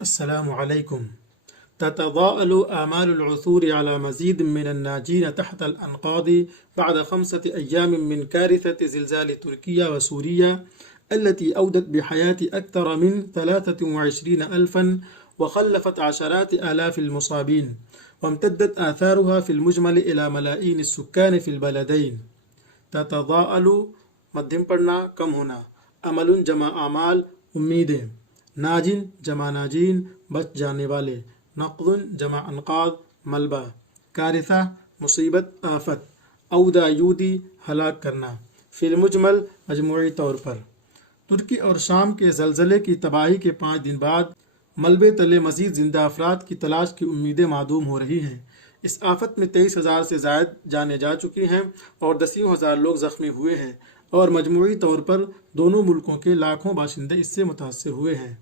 अस्सलामु अलैकुम। ततज़ाअलु आमालुल उसूरि अला मज़ीद मिनन नाजीन तहतल अनक़ादि बअद ख़म्सति अय्यामिन मिन कारिसति ज़िलज़ालि तुर्किया व सूरिया अल्लती अवदत बिहयाति अक्तर मिन 23 अल्फ़न व ख़ल्लफ़त अशरात आलाफ़िल मुसाबीन वम्तद्दत आथारुहा फ़िल मुजमल इला मलायीन अस्सुक्कान फ़िल बलदैन। ततज़ाअलु मध्यम पढ़ना, कम होना। अमलुन जमा आमाल, उम्मीदें। नाजिन जमा नाजीन, बच जाने वाले। नक़्दुन जमा अनक़ाद, मलबा। कारिसा मुसीबत, आफत। औदा यूदी हलाक करना। फिल मुजमल मजमूई तौर पर। तुर्की और शाम के ज़लज़ले की तबाही के 5 दिन बाद मलबे तले मज़ीद ज़िंदा अफराद की तलाश की उम्मीदें मादूम हो रही हैं। इस आफत में 23,000 से ज़ायद जानें जा चुकी हैं और दसियों हज़ार लोग ज़ख्मी हुए हैं और मजमूई तौर पर दोनों मुल्कों के लाखों बाशिंदे इससे मुतासर हुए हैं।